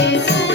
Thank you.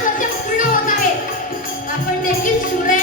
सत्य पूर्ण होत आहे. आपण देखील सूर्य